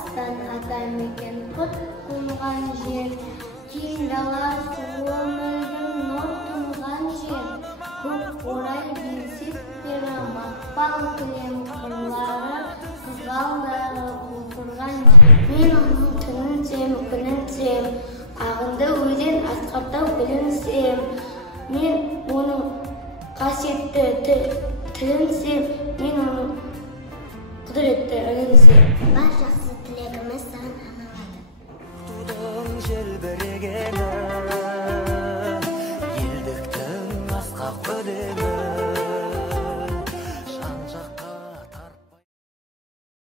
Қазақстан ата мекен, пұт қонған жер, кең дала суы мөлдір нұр тұнған жер. Көк орай бесік пері мақпал кілем қырлары, қызғалдары отырған жер. Мен оның түнін сем, күнін сем, ағынды өзен асқарта білін сем. Мен оның қасиетті тілін сем, мен оның құдіретті үнін сем. Бар жақсы тілегіміз саған арналады.